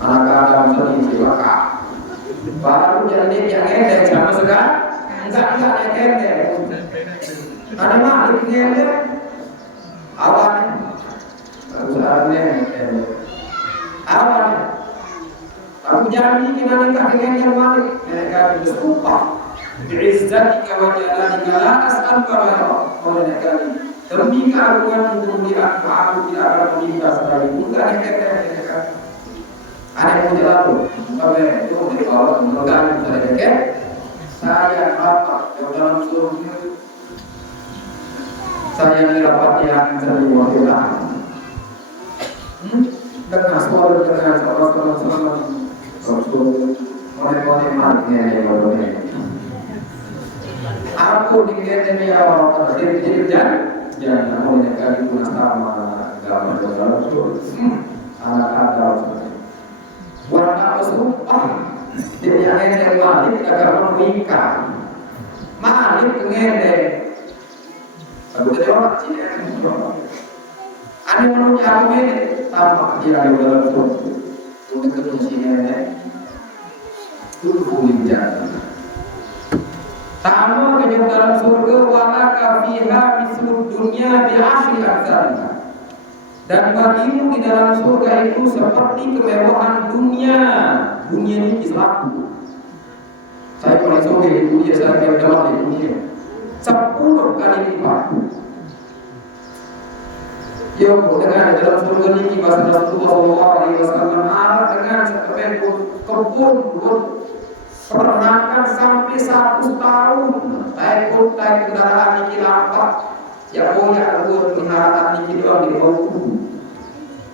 Anak Adam sedih silakan. Baru jadi yang endek sama sekarang enggak yang endek. Ada malik endek awan usahanya awan aku janji kita nikah dengan yang malik mereka bersumpah bi'izzatika wa jalanika la as'aluka ghayra mereka demi keagungan kemuliaan aku tidak akan meminta sekalipun enggak mereka ada yang menjelalu sampai itu dibawa memegang mereka saya apa yang dalam surga saya dapat yang semua kita. Dengan suara dengan sama oleh marnya yang boleh. Aku dikatakan dia orang dan oleh kali pun sama agama dalam anak ada. Orang apa sumpah dia yang malik agama mereka. Malik ngene. Aku tadi orang Cina ada menurut aku ini tampak dia ada dalam surga. Untuk ketemu Cina itu boleh jalan. Tamu ke dalam surga wala kafiha mislu dunia bi'ashri aktsarha. Dan bagimu di dalam surga itu seperti kemewahan dunia. Dunia ini Islam. Saya pernah surga di dunia, saya pernah dalam di dunia. 10 kali lipat. Yo dengan dalam surga ini bahasa Rasulullah SAW arah dengan seperti kebun peternakan sampai 1 tahun. Taik kendaraan ini lapak. Ya boleh alur peliharaan ini doang di bawah.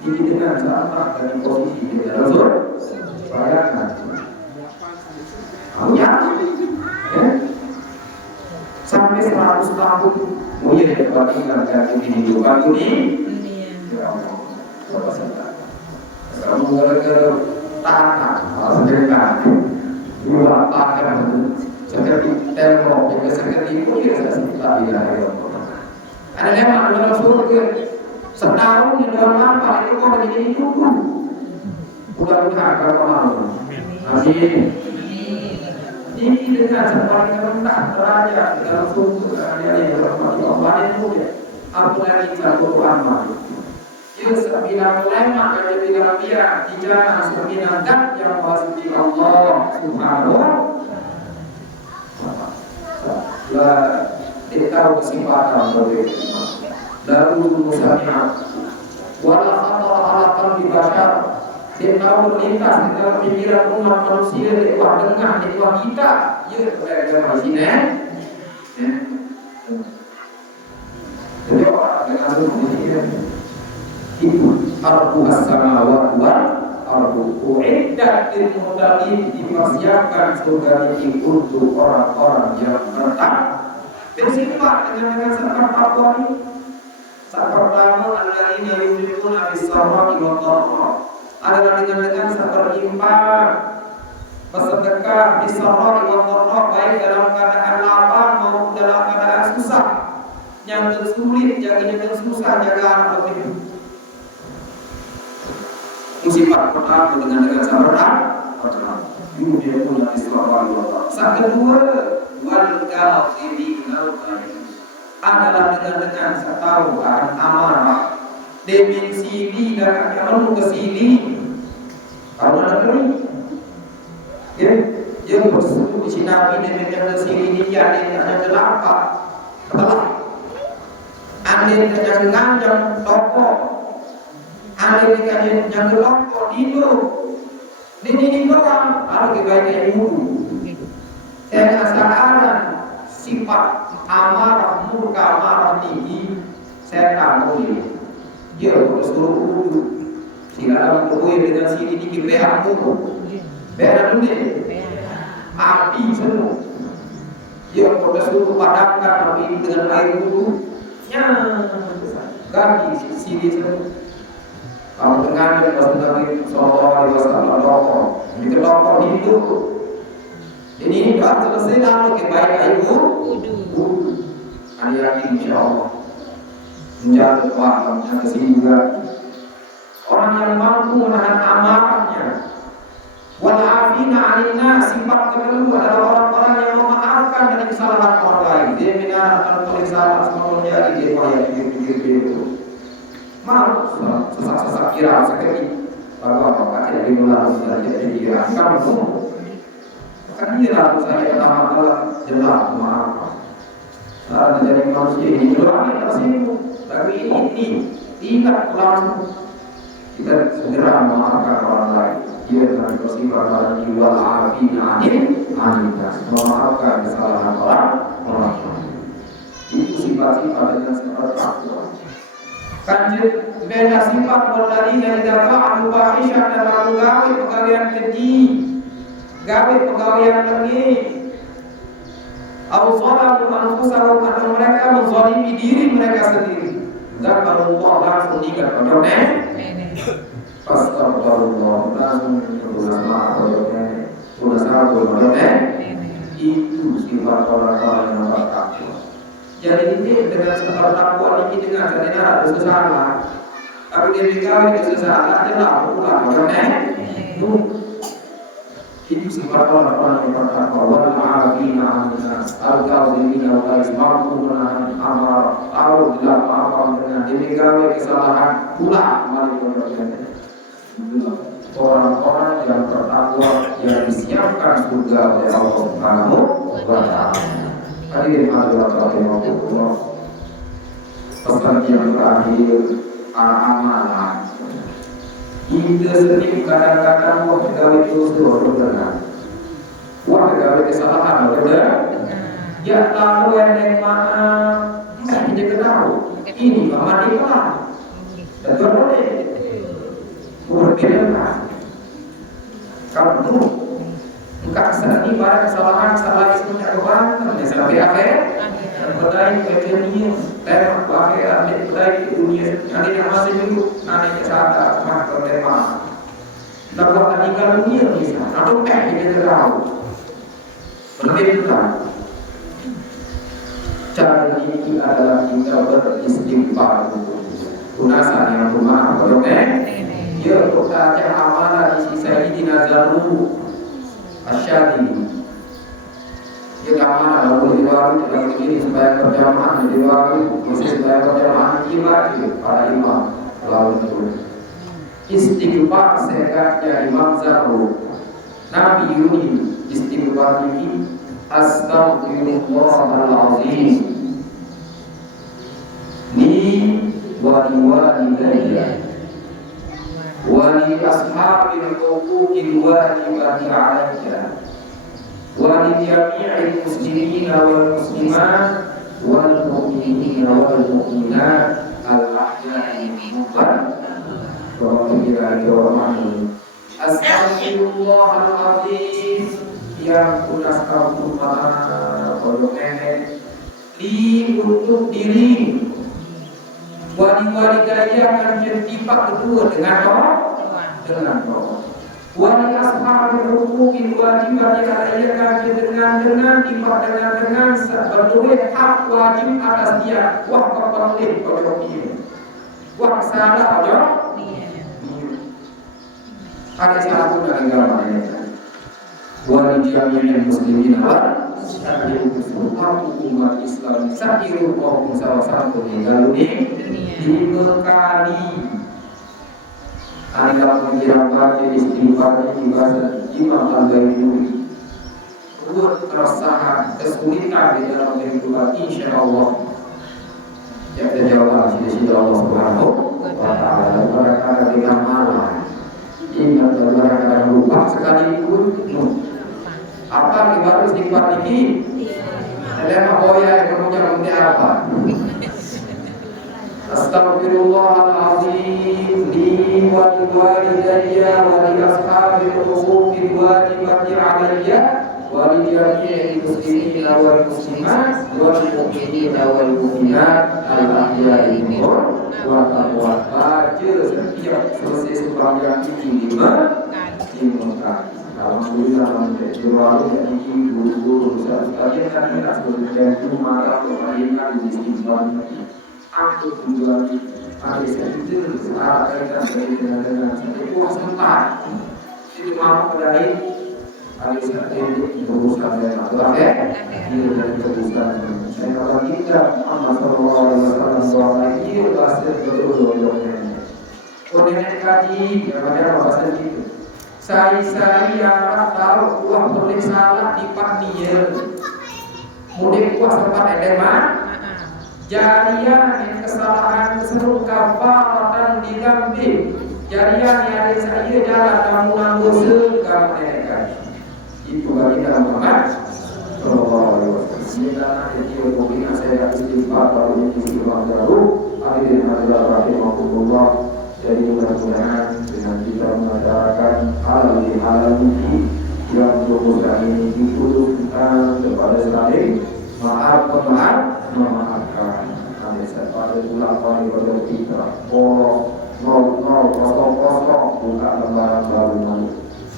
Ini dengan cara dan posisi di dalam surga. Bayangkan. Ya. Sampai 100 tahun mungkin dapat tinggalkan kehidupan ini. Ya Allah, kamu gara-gara tanah, sedekah, dua pakai seperti tembok, juga seperti itu ya seperti ya. Ada yang dalam surga setahun di dalam lapar itu kau jadi hidup. Mudah-mudahan kalau mau. Amin. Ini dengan sepaling rendah derajat dalam surga yang dirahmati Allah itu ya. Apalagi kalau amal. Ia sembilan ulama dari bilang dia tiga sembilan dat yang pasti Allah Subhanahu. Lah tahu kesempatan berbeda. Lalu musami'ah. Wala khatara ala qalbi bashar. Dia tahu lintas di dalam pikiran umat manusia di luar tengah, di luar kita. Ya, dalam sini. Jadi orang dengan seluruh itu arbu as-samawati wal ardu uiddat lil muttaqin, dipersiapkan surga ini untuk orang-orang yang bertakwa. Bersifat dengan sifat takwa ini. Saat pertama alladzina yunfiquna fis-sarra'i wad-dharra adalah dengan berinfak bersedekah fis-sarra'i wad-dharra, baik dalam keadaan lapar maupun dalam keadaan susah. Yang sulit jaga susah, jaga anak lebih. Musibah pertama dengan sabar, itu dia punya istilah Allah. Yang kedua, wal kafirin adalah dengan tahu akan amarah. Dimensi ini dan kalau ke sini, kalau negeri, ya, yang bersatu di sini dengan ke sini ini ada delapan. ande jangan nganjang toko, ande jangan loko dino, ini doang harus kebaikan mudu. Saya asalkan sifat amarah murka amarah tinggi saya tahu dia harus suruh wudu. Sehingga dalam tubuh dengan sini dikit beak mudu, beak dulu api semua. Dia harus suruh padamkan api dengan air wudu. Ganti sini semua. Kalau dengan dia pasti Nabi Sallallahu Alaihi Wasallam rokok, dikelompok itu. Ini doa selesai lalu kebaikan ibu. Hari lagi insya Allah menjaga kuat menjaga sehingga orang yang mampu menahan amarahnya. Walafina alinna sifat kedua adalah orang-orang yang memaafkan dari kesalahan orang lain. Dia mengarahkan kesalahan semua menjadi dia pikir itu. Maaf, sesak kira sekali. Bapak tidak dimulai sudah jadi kira kamu. Kan dia harus saya katakan jelas maaf. Saat menjadi manusia ini doang tersinggung. Tapi ini tidak langsung kita segera memaafkan orang lain. Dia akan bersifat pada jiwa anin memaafkan kesalahan orang lain. Itu sifat-sifat dengan sifat takwa. Kanjeng beda sifat walladzina idza fa'alu fahishatan dan gawe pegawaian keji, gawe pegawaian lengit. Au zalamu anfusahum atau mereka menzalimi diri mereka sendiri. Zakarullah langsung ingat padane. Astagfirullah langsung berulang padane. Sudah sabar padane. Itu sifat orang-orang yang bertakwa. Jadi ini dengan sifat takwa ini dengan caranya dosa salah. Tapi dia berkawin dosa salah jelas pulang padane. Itu sifat orang-orang yang bertakwa. Wal afina 'anil nas, al-kazimina wa ismaku menahan amar, tahu tidak maafkan dengan demikian kesalahan pula kembali kepada orang-orang yang bertakwa yang disiapkan surga oleh Allah Subhanahu wa Ta'ala. Hadirin hadirat rahimakumullah. Pesan yang terakhir amalan. Kita sendiri kadang-kadang wah gawe dosa benar. Wah gawe kesalahan benar. Ya tahu yang mana bisa kita tahu. Ini mama dia. Dan boleh. Berbeda. Kamu bukan seni barang kesalahan salah ismunya kebantan sampai akhir. Badai ke dunia, tema akhir ada badai ke dunia. Ada yang masih dulu, ada yang sadar maka tema. Dapat meninggal dunia bisa. Atau kita tahu. Berbeda. Cara ini adalah kita beristighfar. Kunasan yang rumah boleh. Dia berkata amalan isi Sayyidina Zaru Asyadi. Dia kemana lalu diwari dalam begini supaya berjamaah diwari mesti supaya berjamaah ibadah para imam lalu itu istighfar sehatnya Imam Zaru Nabi Yuni istighfar ini astaghfirullahaladzim li wa liwalidayya wa li ashabil huquqil wajibati alayya wa li jami'il muslimina wal muslimat wal mu'minina wal mu'minat al ahya'i minhum wa rahmatullahi astaghfirullahaladzim yang astaghfirullah li untuk diri wali-wali daya akan bertipak kedua dengan Allah wali ashabil huquqil wajibat yang daya dengan tipak dengan sebagai hak wajib atas dia wah kepalih pada dia wah salah aja ada satu dari gambarnya wali jami'il muslimin umat Islam sakiru kaum salah satu lalu dibekali ada penjelasan istighfar juga Imam Al-Ghazali buat keresahan kesulitan di dalam kehidupan insyaallah Ya kita jawab di sisi Allah Subhanahu wa taala. Mereka dengan Allah. Ingat mereka lupa sekalipun. Apa ibarat istighfar ini? Ada apa ya yang punya apa? Astaghfirullahaladzim li wa liwalidayya wa li ashabil huquqil wajibati alayya wa li jami'il muslimina wal muslimat wal mu'minina wal mu'minat al-ahya'i minhum wa amwat. Baca setiap selesai sembahyang ini 5 kali. Alhamdulillah menjadi jadi guru-guru saja kan tidak sebenarnya itu maka pertanyaan di sini aku kembali ada sedikit ada dengan itu sebentar itu mau dari ada sedikit berusaha saya atau itu dari berusaha saya kalau kita Muhammad Sallallahu Alaihi Wasallam itu pasti betul-betul koordinasi kaji ada bahasa itu sari-sari yang tahu uang boleh salah di pandier mudik kuas tempat edeman jarian yang kesalahan keseru kafaratan digambil jarian yang ada saya jalan kamu dosa kamu edekan itu bagi dalam Muhammad Sallallahu Alaihi Wasallam sebenarnya jadi mungkin saya istighfar kalau ini istighfar baru hadirin hadirat rahimahumullah. Jadi mudah-mudahan dengan kita mengadakan hal ini yang berusaha ini ditujukan kepada saling memaafkan. Kami pada bulan pada kita 0000 buka lembaran baru lagi.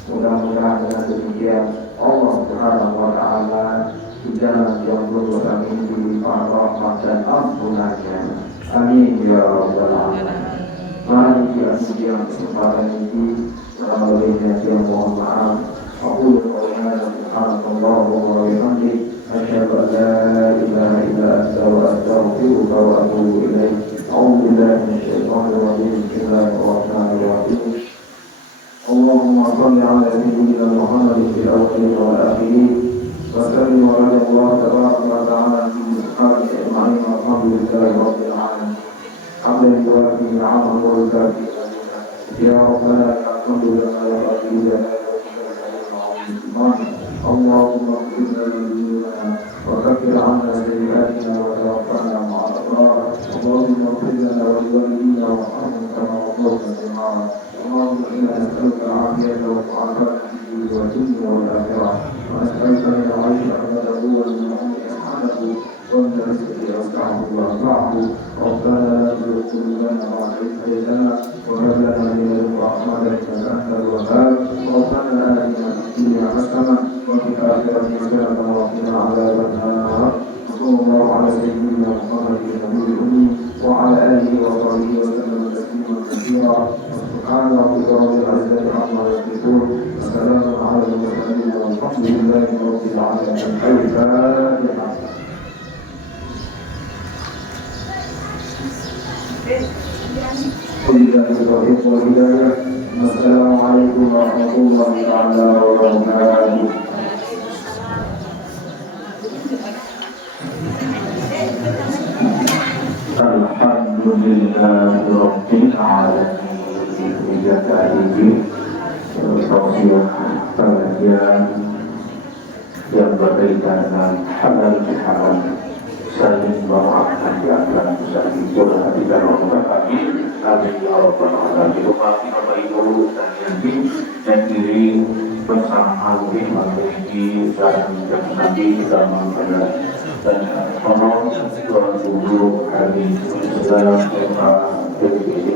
Mudah-mudahan dengan demikian Allah Subhanahu Wa Taala di jalan yang berusaha ini dilimpah rahmat dan ampunannya. Amin ya rabbal alamin. Mari kita pujian kesempatan ini melalui yang mohon maaf. Aku berdoa subhanallah wa bihamdi asyhadu an la ilaha illa anta wa astaghfiruka wa atubu ilaik. A'udzu billahi minasyaitonir rajim. Bismillahirrahmanirrahim. Allahumma shalli ala sayyidina Muhammadin fil awwalin wal akhirin wa sallim ala Allah tabaraka wa ta'ala fi ashabihi ajma'in walhamdulillahi rabbil alamin. Hamdan yuwafi ni'amahu wa yukafi ya rabbana alhamdulillah ya rabbina Allahumma ighfir lana wa kaffir 'anna sayyi'atina wa tawaffana ma'al abrar. Allahumma ighfir lana wa liwalidina warhamhum kama rabbayana shighara. Allahumma inna nas'aluka al-'afiyata wal 'afiyata fid dunya wal akhirah wa nas'aluka min al-'ayshi abadahu wa min al-'umri as'adahu ومن رزقه أصلحه وأرفعه. ربنا لا تزغ قلوبنا بعد إذ هديتنا وهب لنا من لدنك رحمة إنك أنت الوهاب. ربنا آتنا في الدنيا حسنة وفي الآخرة حسنة وقنا عذاب النار. صلى الله على سيدنا محمد النبي الأمي وعلى آله وصحبه وسلم تسليما كثيرا. سبحان ربك رب العزة عما يصفون وسلام على المرسلين والحمد لله رب العالمين. الفاتحة. Assalamualaikum warahmatullahi wabarakatuh. Alhamdulillahirabbil alamin. Tausiah pengajian yang berkaitan dengan halal bihalal, saling memaafkan di antara musafir hati dan orang kami. Amin ya rabbal alamin. Ummati Bapak Ibu dan diri bersama hati memiliki dan Nabi kita mengenal dan tolong 20 hari dalam tema ini